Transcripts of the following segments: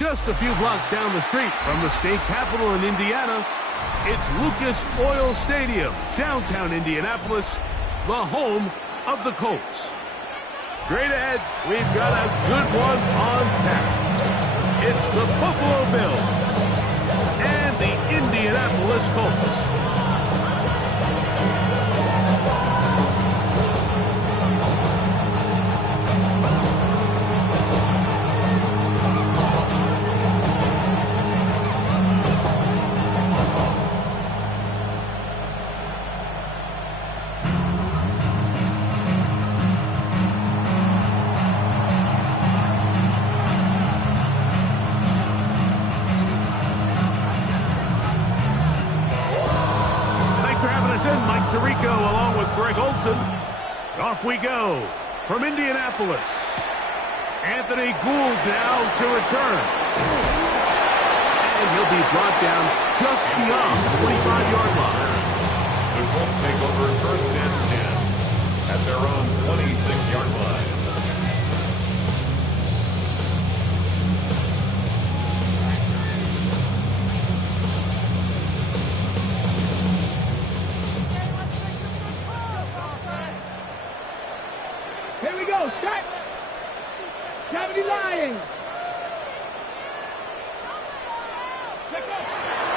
Just a few blocks down the street from the state capitol in Indiana, it's Lucas Oil Stadium, downtown Indianapolis, the home of the Colts. Straight ahead, we've got a good one on tap. It's the Buffalo Bills and the Indianapolis Colts. Tirico along with Greg Olson. Off we go from Indianapolis. Anthony Gould now to return. And he'll be brought down just beyond the 25-yard line. The Colts take over first and 10 at their own 26-yard line.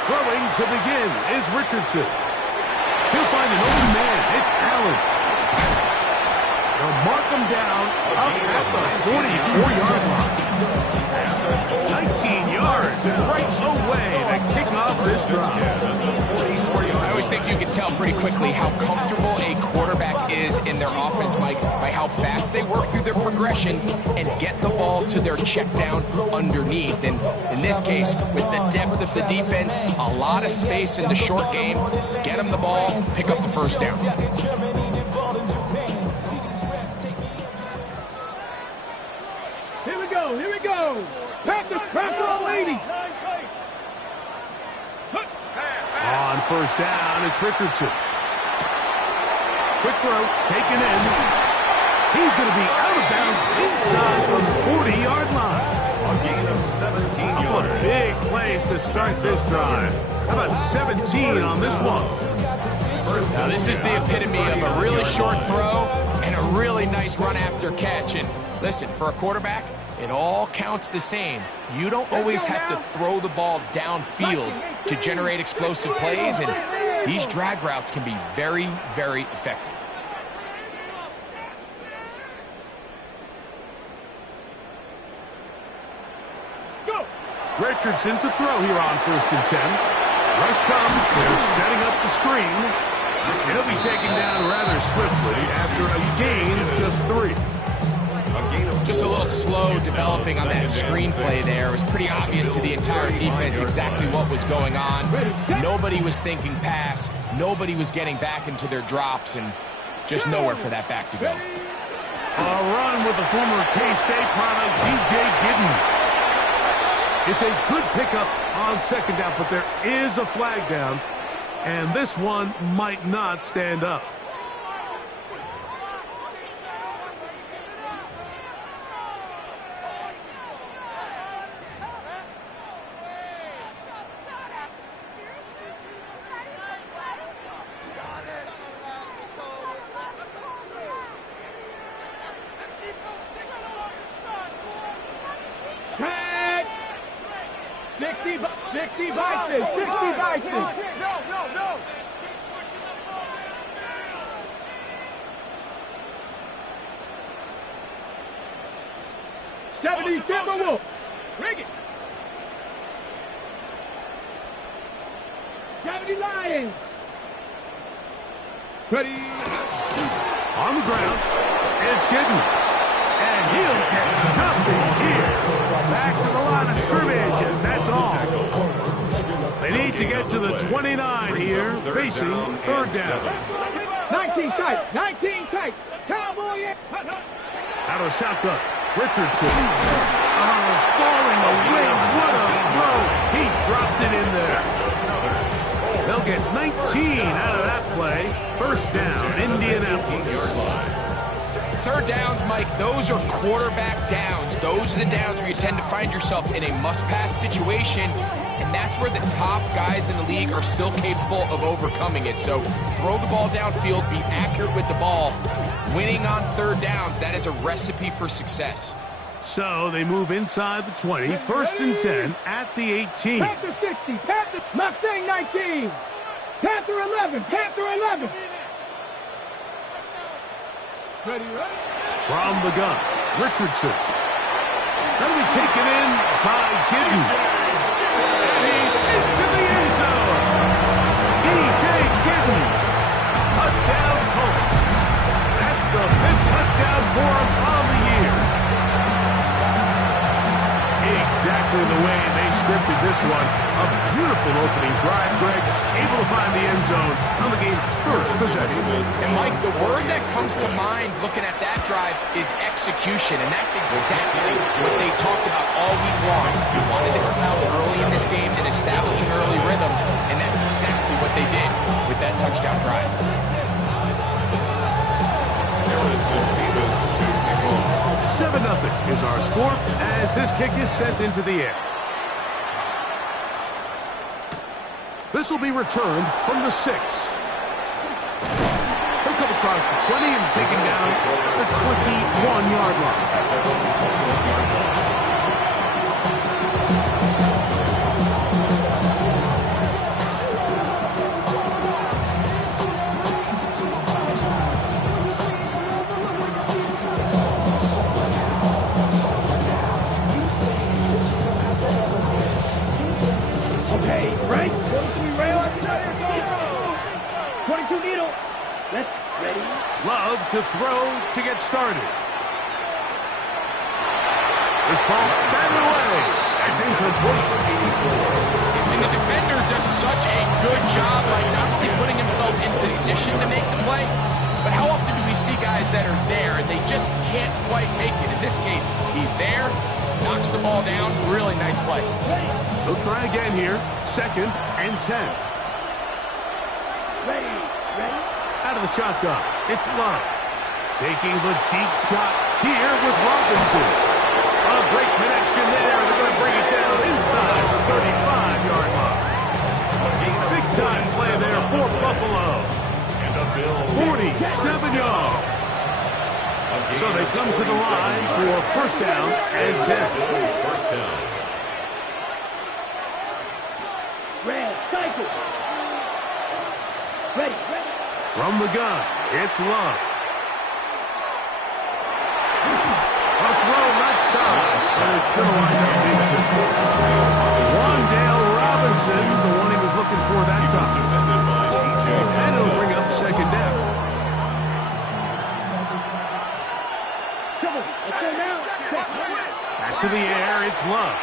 Throwing to begin is Richardson. He'll find an open man. It's Allen. They'll mark him down up at the 44-yard line. 19 yards right away to kick off this drive. I always think you can tell pretty quickly how comfortable a quarterback is in their offense, Mike, by how fast they work through their progression and get the ball to their check down underneath. And in this case, with the depth of the defense, a lot of space in the short game, get them the ball, pick up the first down. Here we go. Practice all ladies. On first down, it's Richardson. Quick throw, taken in. He's going to be out of bounds inside the 40-yard line. A gain of 17 yards. A big place to start this drive. How about 17 on this one? Now, this is the epitome of a really short throw and a really nice run after catch. And listen, for a quarterback, it all counts the same. You don't always have to throw the ball downfield to generate explosive plays, and these drag routes can be very, very effective. Richardson to throw here on first and 10. Rush comes. They're setting up the screen. He'll be taken down rather swiftly after a gain of just 3. Just a little slow developing on that screenplay there. It was pretty obvious to the entire defense exactly what was going on. Nobody was thinking pass. Nobody was getting back into their drops, and just nowhere for that back to go. A run with the former K-State product, DJ Giddens. It's a good pickup on second down, but there is a flag down, and this one might not stand up. No. 70 Timberwolves. Bring it. 70 Lions. Ready. On the ground, it's Giddens. And he'll get nothing here. Back to the line of scrimmage, and that's all. They need to get to the 29 here, facing third down. 19 tight. Cowboy. Out of shotgun, Richardson. Oh, falling away. What a throw. He drops it in there. They'll get 19 out of that play. First down, Indianapolis. third downs, Mike, those are quarterback downs. Those are the downs where you tend to find yourself in a must-pass situation, and that's where the top guys in the league are still capable of overcoming it. So throw the ball downfield, be accurate with the ball. Winning on third downs, that is a recipe for success. So they move inside the 20, 1st and 10 at the 18. Panther 60, Panther, Mustang 19, Panther 11, Panther 11. Ready, ready. From the gun, Richardson. That'll be taken in by Giddens. And he's into the end zone. D.J. Giddens. Touchdown Colts. That's the 5th touchdown for him on the year. Exactly the way they scripted this one. A beautiful opening drive, Greg. Able to find the end zone on the game's first possession. And Mike, the word that comes to mind looking at that drive is execution, and that's exactly what they talked about all week long. They wanted to come out early in this game and establish an early rhythm, and that's exactly what they did with that touchdown drive. 7-0 is our score as this kick is sent into the air. This will be returned from the 6. He'll come across the 20 and taken down at the 21-yard line. Okay, right? 23 rail. 22 needle. Let's ready. Love to throw to get started. This ball batted away. That's incomplete. And the defender does such a good job, like not only putting himself in position to make the play, but how often do we see guys that are there and they just can't quite make it? In this case, he's there, knocks the ball down. Really nice play. They'll try again here. 2nd and 10. Ready. Ready. Out of the shotgun, it's Love. Taking the deep shot here with Robinson. A great connection there. They're going to bring it down inside the 35-yard line. Big time play there for Buffalo. 47 yards. So they come to the line for 1st down and 10. First down. Red, cycle. Ready, ready. From the gun, it's Love. A throw left side, but it's going to wind up being complete. Wandale Robinson, the one he was looking for that time. And it'll bring up 2nd down. Come on, let's go now. Back to the air, it's Love.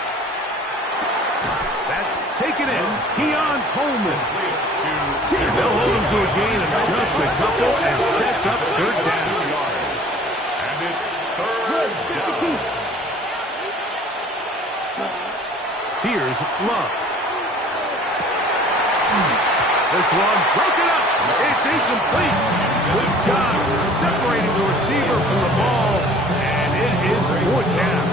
That's taken in. Keon Coleman. They'll hold him to a gain of just a couple and sets up 3rd down. And it's 3rd down. Here's Love. This one broken up. It's incomplete. Good job separating the receiver from the ball, and it is 4th down.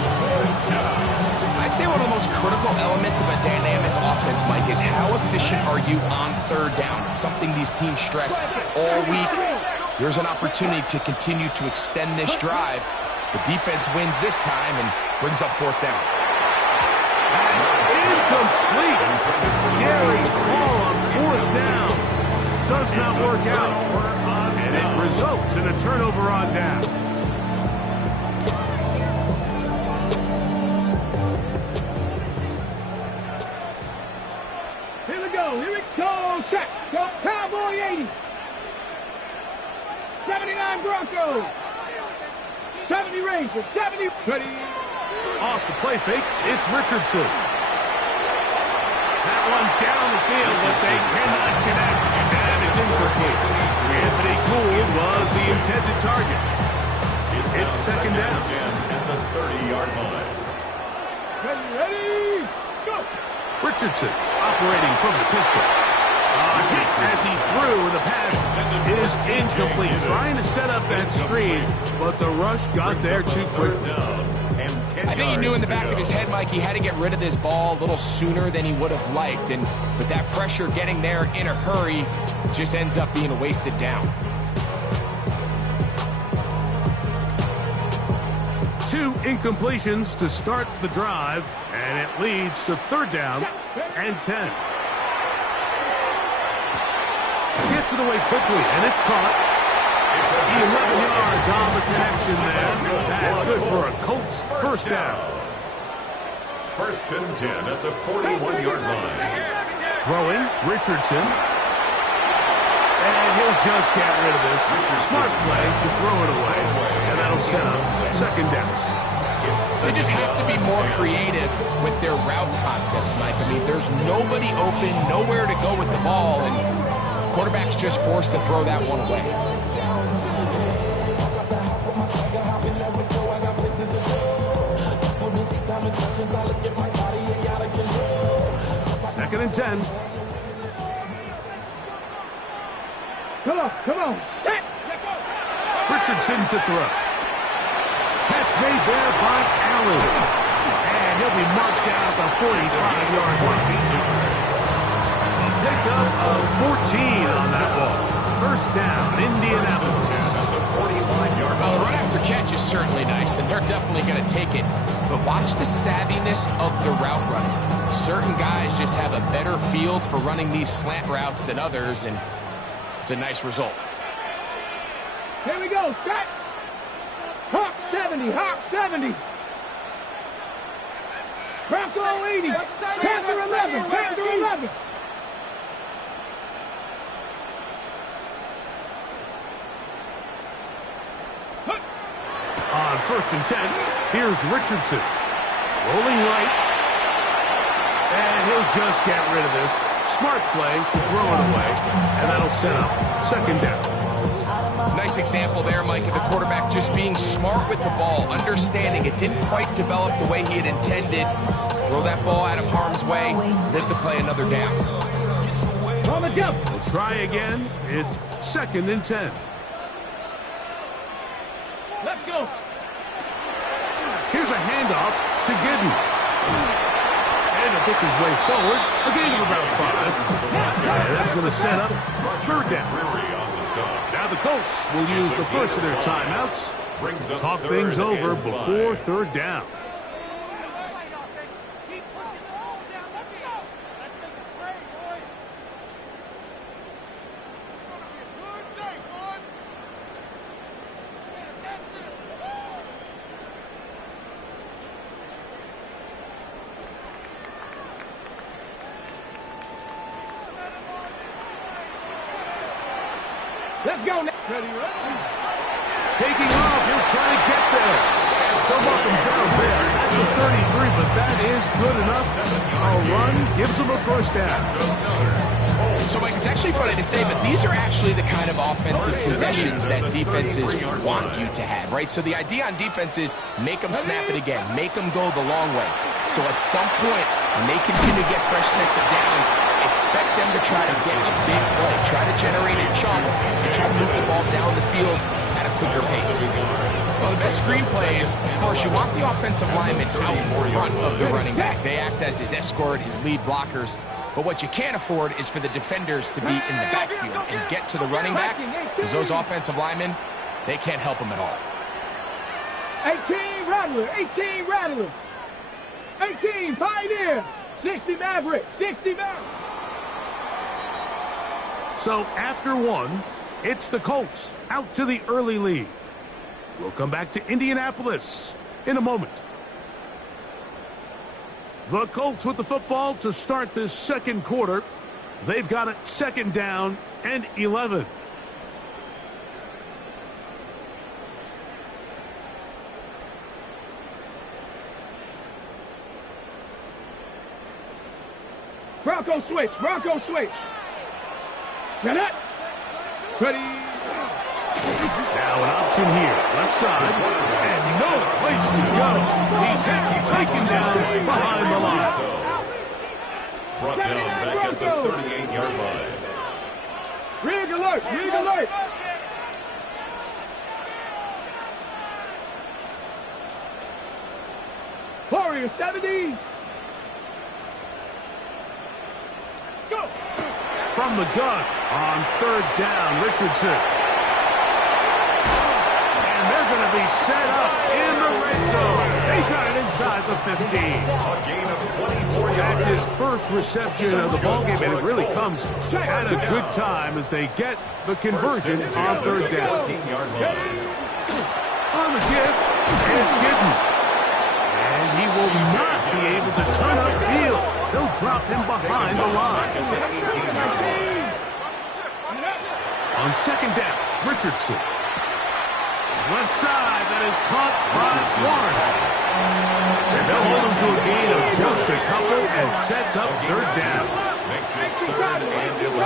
I'd say one of the most critical elements of a dynamic offense, Mike, is how efficient are you on 3rd down? It's something these teams stress all week. Here's an opportunity to continue to extend this drive. The defense wins this time and brings up 4th down. Incomplete. Gary Hall on 4th down. Does not work out. And it results in a turnover on down. Here we go. Here we go. Check. Go Cowboy 80. 79 Broncos. 70 Rangers. 70. Ready. Off the play fake, it's Richardson. That one down the field, but they cannot connect. And it's incomplete. Anthony Gould was the intended target. It's 2nd down. At the 30-yard line. Ready, ready, go. Richardson operating from the pistol. hit as he threw, and the pass is incomplete. Trying to set up that screen, but the rush got there too quick. I think he knew in the back of his head, Mike, he had to get rid of this ball a little sooner than he would have liked. And with that pressure getting there in a hurry, just ends up being a wasted down. 2 incompletions to start the drive, and it leads to 3rd down and 10. Gets it away quickly, and it's caught. 11 yards on the connection there. That's good for a Colts 1st down. 1st and 10 at the 41-yard line. Throwing, Richardson. And he'll just get rid of this. Smart play to throw it away, and that'll set up 2nd down. They just have to be more creative with their route concepts, Mike. I mean, there's nobody open, nowhere to go with the ball, and quarterback's just forced to throw that one away. 2nd and 10. Come on. Set. Richardson to throw. Catch made there by Allen. And he'll be marked down at the 45-yard line. A pickup of 14 on that ball. 1st down, Indianapolis. Well, the run after catch is certainly nice, and they're definitely going to take it. But watch the savviness of the route running. Certain guys just have a better field for running these slant routes than others, and it's a nice result. Here we go. Set. Hawk 70. Hawk 70. Bronco 80. Panther 11. Panther 11. On 1st and 10, here's Richardson. Rolling right. And he'll just get rid of this. Smart play to throw it away. And that'll set up 2nd down. Nice example there, Mike, of the quarterback just being smart with the ball, understanding it didn't quite develop the way he had intended. Throw that ball out of harm's way, live to play another down. On the jump. We'll try again. It's 2nd and 10. Let's go. Here's a handoff to Giddens. And he'll pick his way forward. A gain of about 5. And that's going to set up 3rd down. Now the Colts will use the first of their timeouts. Talk things over before 3rd down. Let's go now. Taking off, he'll try to get there. They'll mark him down there at the 33, but that is good enough. A run gives him a 1st down. So, Mike, it's actually funny to say, but these are actually the kind of offensive possessions that defenses want you to have, right? So the idea on defense is make them snap it again, make them go the long way. So at some point, when they continue to get fresh sets of downs, expect them to try to get a big play, try to generate a chunk, and try to move the ball down the field at a quicker pace. Well, the best screenplays, of course, you want the offensive lineman out in front of the running back. They act as his escort, his lead blockers. But what you can't afford is for the defenders to be in the backfield and get to the running back, because those offensive linemen, they can't help them at all. 18 Rattler, 18 Rattler, 18 Pioneer, 60 Maverick, 60 Maverick. So after 1, it's the Colts out to the early lead. We'll come back to Indianapolis in a moment. The Colts with the football to start this 2nd quarter. They've got it 2nd down and 11. Bronco switch, Bronco switch. Set up. Ready. Now an option here, left side, and no place to go. He's hit and taken down behind the line. Brought down back at the 38-yard line. alert! League alert! Warrior 70. Go! From the gun on third down, Richardson. And they're going to be set up in the red zone. He's got it inside the 15. A gain of 24 yards. That's his first reception of the ballgame, and it really comes at a good time as they get the conversion on third down. 14-yard line. On the give, it's Giddens. And he will not be able to turn upfield. They'll drop him behind the line. On second down, Richardson. Left side, that is caught by Warren. And they'll hold him to a gain of just a couple and sets up third down. Makes it 3rd and 11.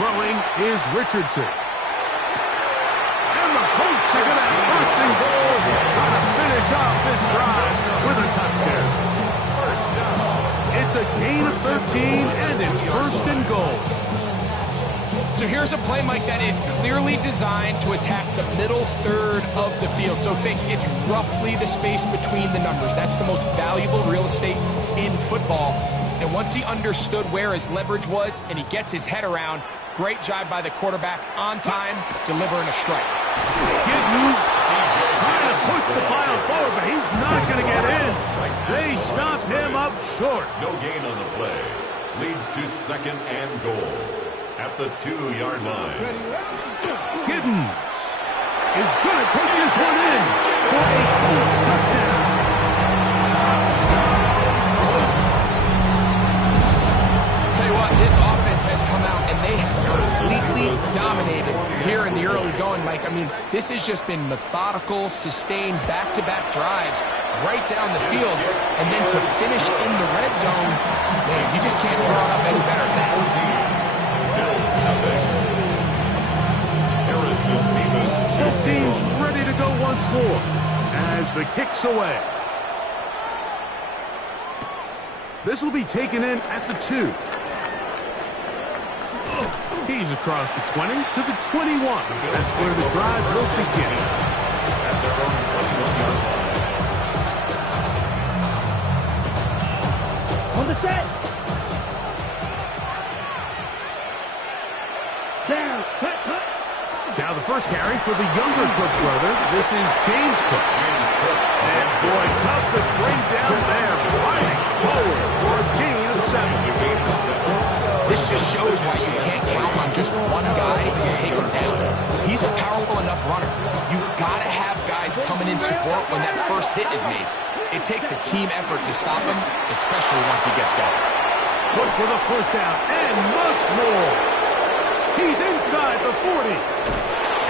Throwing is Richardson. And the Colts are going to have first and goal. Trying to finish off this drive with a touchdown. First down. It's a gain of 13, and it's first and goal. So here's a play, Mike, that is clearly designed to attack the middle third of the field. So think it's roughly the space between the numbers. That's the most valuable real estate in football. And once he understood where his leverage was and he gets his head around, great job by the quarterback on time, delivering a strike. Giddens trying to push the pile forward, but he's not going to get in. They stop him up short. No gain on the play. Leads to 2nd and goal at the 2-yard line. Giddens is going to take this one in for a Colts touchdown. Tell you what, this offense has come out and they have completely dominated here in the early going, Mike. I mean, this has just been methodical, sustained, back-to-back drives right down the field. And then to finish in the red zone, man, you just can't draw it up any better than that. Bills nothing. Harrison Bemis. Both teams ready to go once more as the kick's away. This will be taken in at the 2. He's across the 20 to the 21. That's where the drive will begin. At their own 21-yard line. On the set. Down. Cut, cut. Now the first carry for the younger Cook brother. This is James Cook. James Cook. And boy, tough to bring down there. Fighting forward for a gain of 7. This just shows why you can't count on just one guy to take him down. He's a powerful enough runner. You gotta have guys coming in support when that first hit is made. It takes a team effort to stop him, especially once he gets going. Cook with a first down and much more. He's inside the 40.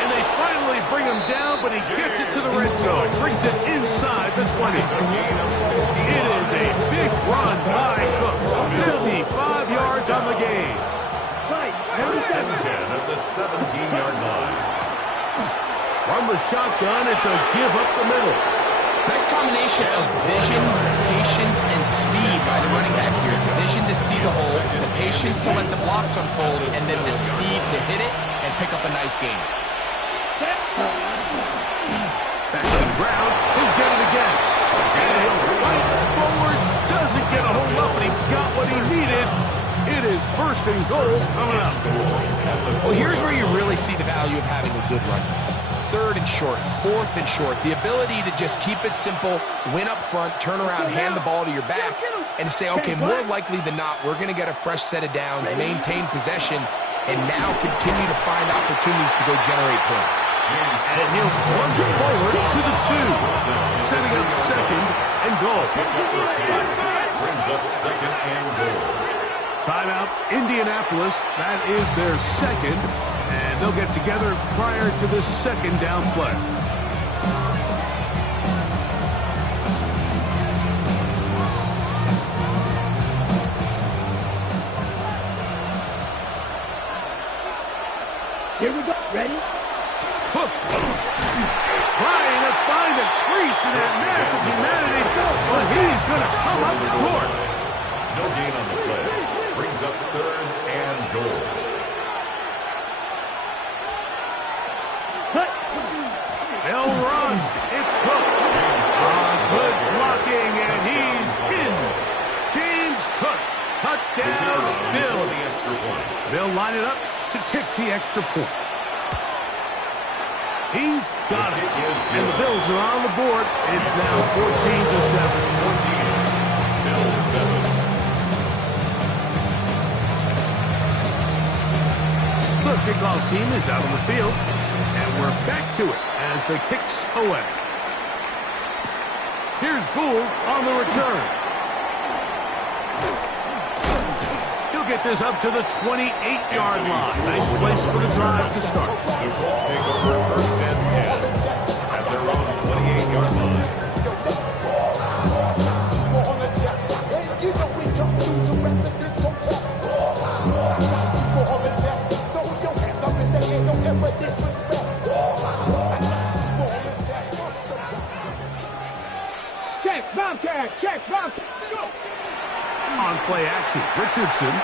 And they finally bring him down, but he gets it to the red zone. Brings it inside the 20. It is a big run by Cook. 55 yards on the game. First and 10 at the 17-yard line. From the shotgun, it's a give up the middle. Nice combination of vision, patience, and speed by the running back here. The vision to see the hole, the patience to let the blocks unfold, and then the speed to hit it and pick up a nice gain. Back to the ground, he'll get it again. And he'll fight forward, doesn't get a whole lot, but he's got what he needed. It is first and goal coming up. Well, here's where you really see the value of having a good run. 3rd and short, 4th and short. The ability to just keep it simple, win up front, turn around, hand the ball to your back, and say, okay, more likely than not, we're going to get a fresh set of downs, maintain possession, and now continue to find opportunities to go generate points. And he'll plunge forward to the 2, setting up 2nd and goal. Brings up 2nd and goal. Timeout, Indianapolis. That is their 2nd, and they'll get together prior to the 2nd down play. Here we go. Ready? Hook. Trying to find a crease in that massive humanity, but he's going to come up short. No gain on the play. brings up 3rd and goal. They'll run. It's Cook. Good blocking, and he's in. James Cook. Touchdown, Bills. They'll line it up to kick the extra point. He's got it. And the Bills are on the board. It's now 14-7. 14. Bills 7. The kickoff team is out on the field, and we're back to it as the kicks away. Here's Gould on the return. He'll get this up to the 28-yard line. Nice place for the drive to start. The Colts take over 1st and 10 at their own 28-yard line. Check, Bobcat, check, Bobcat, go! On play action, Richardson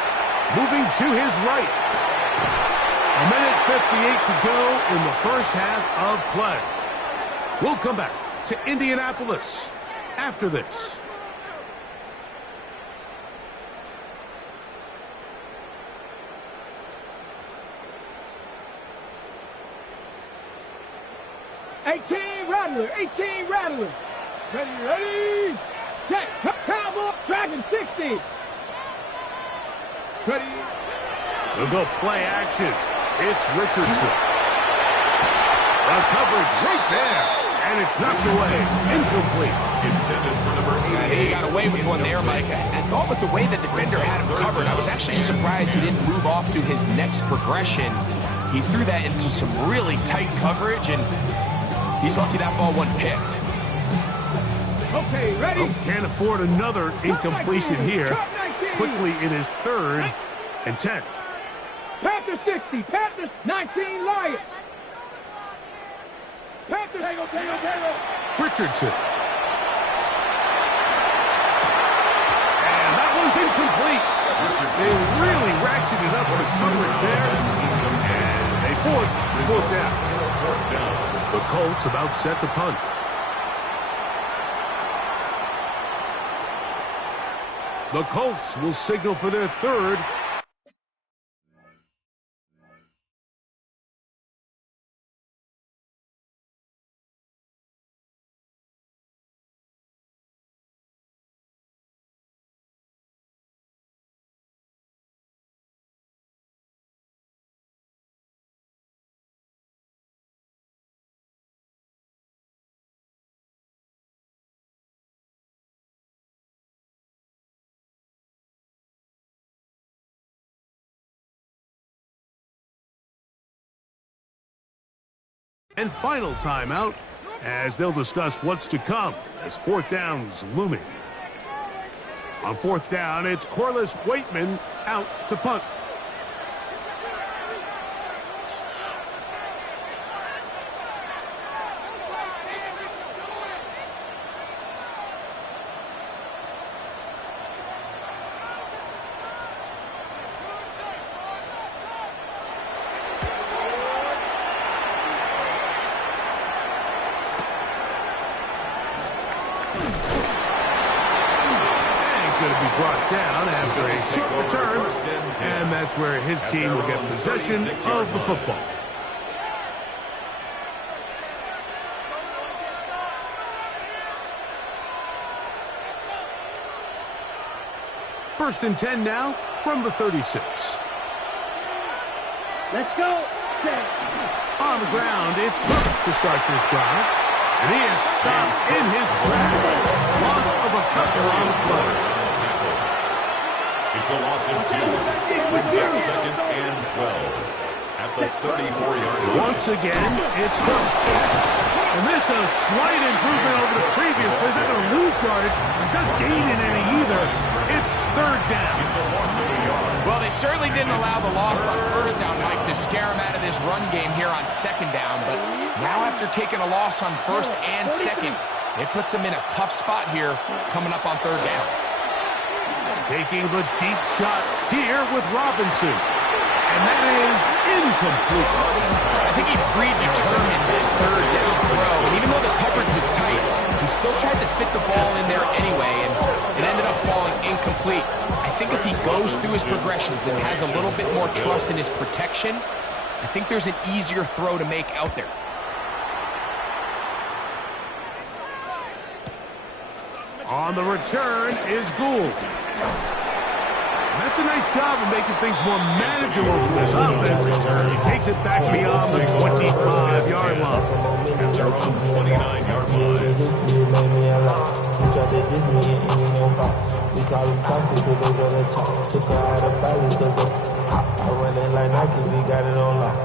moving to his right. 1:58 to go in the first half of play. We'll come back to Indianapolis after this. Rattler, 18 Rattler. Ready, check, Cowboy, Dragon 60. Ready. We'll go play action. It's Richardson. The coverage right there. And it's knocked away. Incomplete. Intended for number 88. He got away with one there, Mike. I thought with the way the defender had him covered, I was actually surprised he didn't move off to his next progression. He threw that into some really tight coverage, and he's lucky that ball wasn't picked. Okay, ready? Oh, can't afford another incompletion here. Quickly in his 3rd and 10. Panthers 60, Panthers 19 Lions. Panthers, tango. Richardson. And that one's incomplete. They really ratcheted up his coverage there. And they force 4th down. The Colts about set to punt. The Colts will signal for their 3rd. And final timeout as they'll discuss what's to come as 4th down's looming. On 4th down, it's Corliss Waitman out to punt. Brought down after a short return, and that's where his team will get possession of the football. First and 10 now from the 36. Let's go. On the ground, it's Cook to start this drive. And he is stopped in his tracks. Loss of a couple on the play. It's a loss of 2. Brings up 2nd and 12 at the 34-yard line. Once again, it's Cook. And this is a slight improvement over the previous. But they're going to lose yardage. They're not gaining any either. It's 3rd down. It's a loss of a yard. Well, they certainly didn't allow the loss on 1st down, Mike, to scare him out of this run game here on 2nd down. But now after taking a loss on 1st and 2nd, it puts him in a tough spot here coming up on 3rd down. Taking the deep shot here with Robinson. And that is incomplete. I think he predetermined that third down throw, and even though the coverage was tight, he still tried to fit the ball in there anyway, and it ended up falling incomplete. I think if he goes through his progressions and has a little bit more trust in his protection, I think there's an easier throw to make out there. On the return is Gould. That's a nice job of making things more manageable for this offense. He takes it back beyond the 25-yard line. At their own 29-yard line. We call them toxic because they go to chop. Took her out of balance because I run it like Nike, we got it on lock.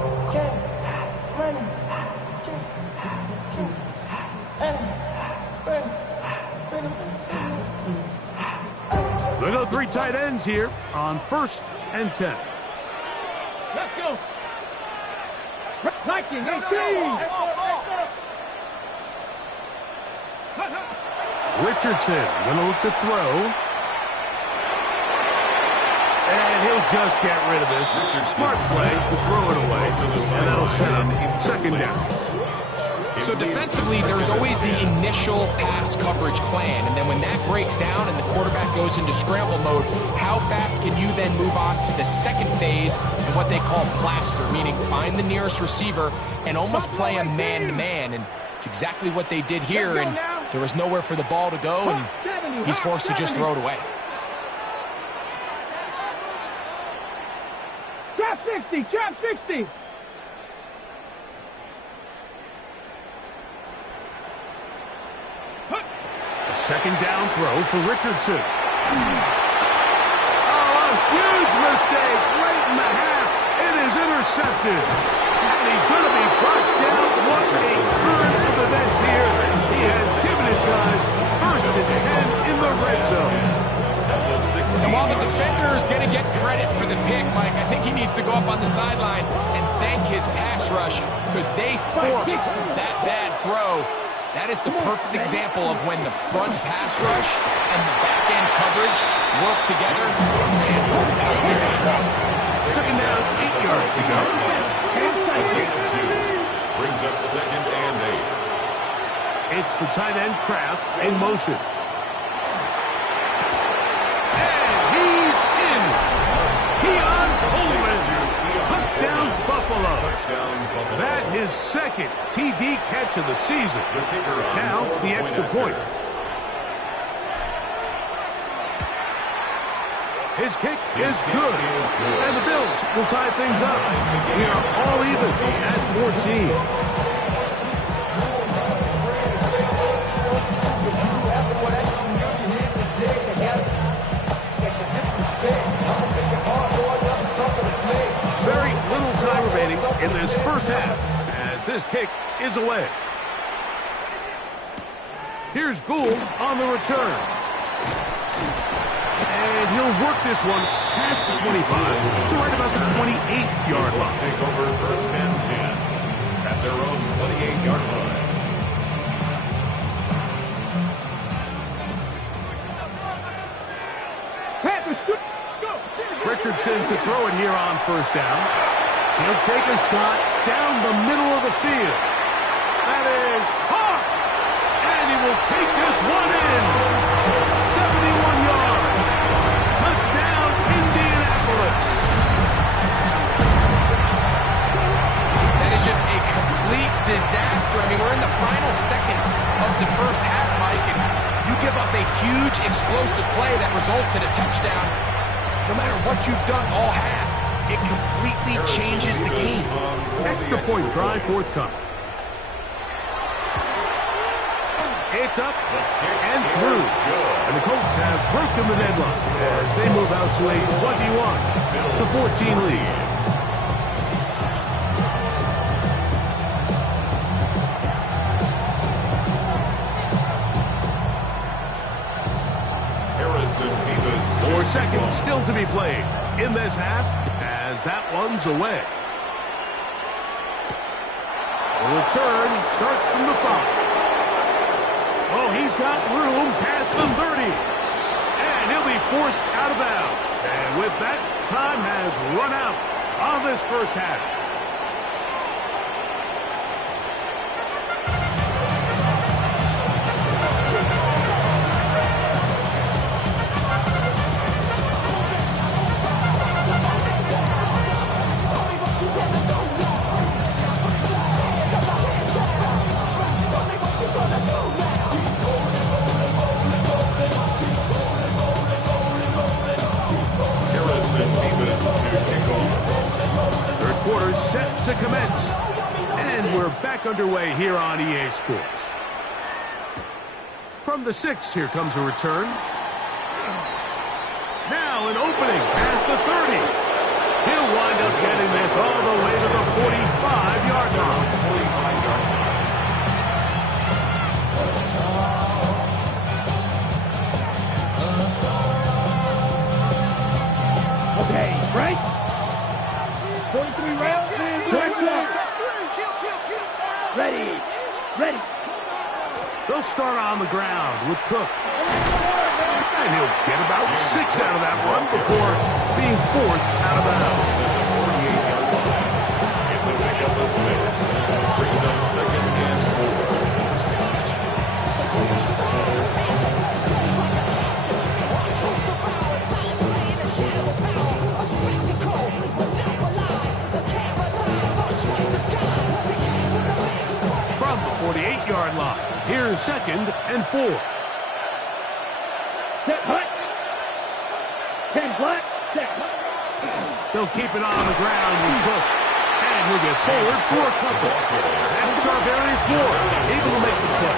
They go 3 tight ends here on 1st and 10. Let's go. Viking, 18. Richardson going to look to throw. And he'll just get rid of this. Smart play to throw it away. And that'll set up 2nd down. So defensively, there's always the initial pass coverage plan, and then when that breaks down and the quarterback goes into scramble mode, how fast can you then move on to the second phase and what they call plaster, meaning find the nearest receiver and almost play a man-to-man, and it's exactly what they did here, and there was nowhere for the ball to go, and he's forced to just throw it away. Trap 60, trap 60. Second down throw for Richardson. Oh, a huge mistake late in the half. It is intercepted. And he's going to be brought down. What a turn of events here. He has given his guys 1st and 10 in the red zone. And while the defender is going to get credit for the pick, Mike, I think he needs to go up on the sideline and thank his pass rush because they forced that bad throw. That is the perfect example of when the front pass rush and the back-end coverage work together. Second down, 8 yards to go. Brings up 2nd and 8. It's the tight end Kraft in motion. And he's in. Keon Coleman. Touchdown Buffalo. That his 2nd TD catch of the season. Now the extra point. His kick is good. And the Bills will tie things up. We are all even at 14. Very little time remaining in this first half as this kick is away. Here's Gould on the return. And he'll work this one past the 25 to right about the 28-yard line. Let's take over 1st and 10 at their own 28-yard line. Richardson to throw it here on 1st down. He'll take a shot down the middle of the field. That is caught. And he will take this one in. 71 yards. Touchdown, Indianapolis. That is just a complete disaster. I mean, we're in the final seconds of the first half, Mike, and you give up a huge explosive play that results in a touchdown. No matter what you've done all half, it completely changes the game. Extra point try forthcoming. It's up and through. And the Colts have broken the deadlock as they move out to a 21-14 lead. Harrison 4 seconds still to be played in this half as that one's away. The return starts from the 5. Oh, he's got room past the 30. And he'll be forced out of bounds. And with that, time has run out on this first half. Set to commence. And we're back underway here on EA Sports. From the 6, here comes a return. Now an opening past the 30. He'll wind up getting this all the way to the 45-yard line. Okay, right? 43 rounds. Ready. Ready. They'll start on the ground with Cook. And he'll get about 6 out of that one before being forced out of bounds. It's a pickup of 6. Brings up 2nd and 4. From the 48-yard line, here's 2nd and 4. Set hut. 10 black. Set. They'll keep it on the ground with Cook. And he'll get forward for a couple. That's Charvarius Ward, able to make the play.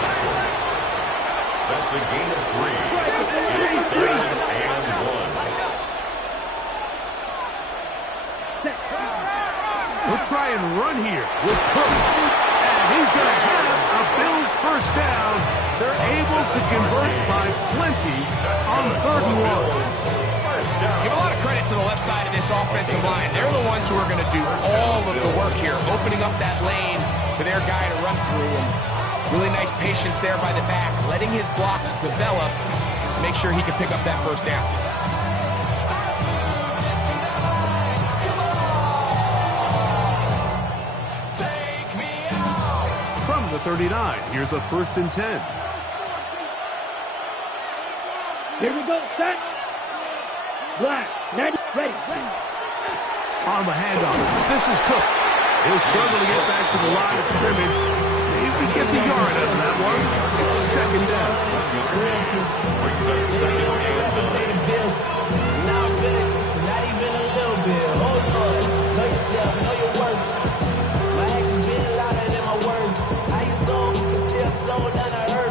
That's a gain of 3. It's 3rd and 1. We'll try and run here with Cook. And he's going to have a Bills first down. They're able to convert by plenty on 3rd and 1. Give a lot of credit to the left side of this offensive line. They're the ones who are going to do all of the work here, opening up that lane for their guy to run through. And really nice patience there by the back, letting his blocks develop to make sure he can pick up that first down. From the 39, here's a 1st and 10. Here we go. Set. Black. Ready. Ready. On the handoff, this is Cook. He'll struggle to get back to the line of scrimmage. He gets a yard out of that one. It's 2nd down. Brings up 2nd and 9. Now I'm feeling not even a little bit. Hold on. Know yourself. Know your worth. My actions been louder than my words. How you sold, but still sold and I heard.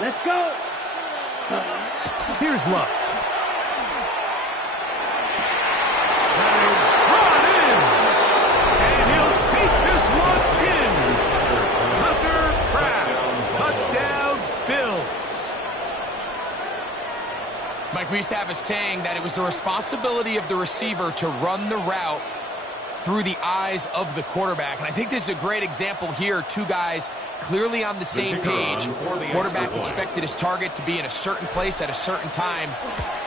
Let's go. Here's Luck. That is brought in. And he'll take this one in. Tucker Kraft. Touchdown, Bills. Mike, we used to have a saying that it was the responsibility of the receiver to run the route through the eyes of the quarterback. And I think this is a great example here. 2 guys clearly on the same page. Quarterback expected his target to be in a certain place at a certain time.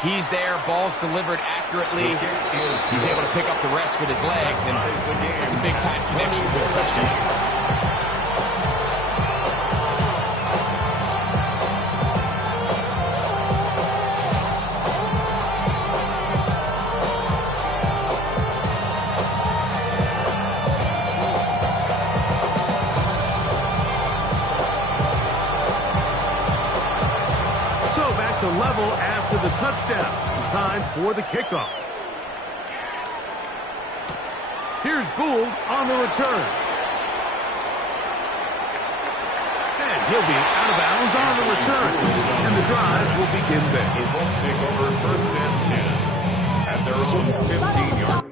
He's there, ball's delivered accurately. He's able to pick up the rest with his legs, and it's a big-time connection for the touchdown. To level after the touchdown. Time for the kickoff. Here's Gould on the return. And he'll be out of bounds on the return. And the drive will begin there. The Colts take over 1st and 10 at their own 15-yard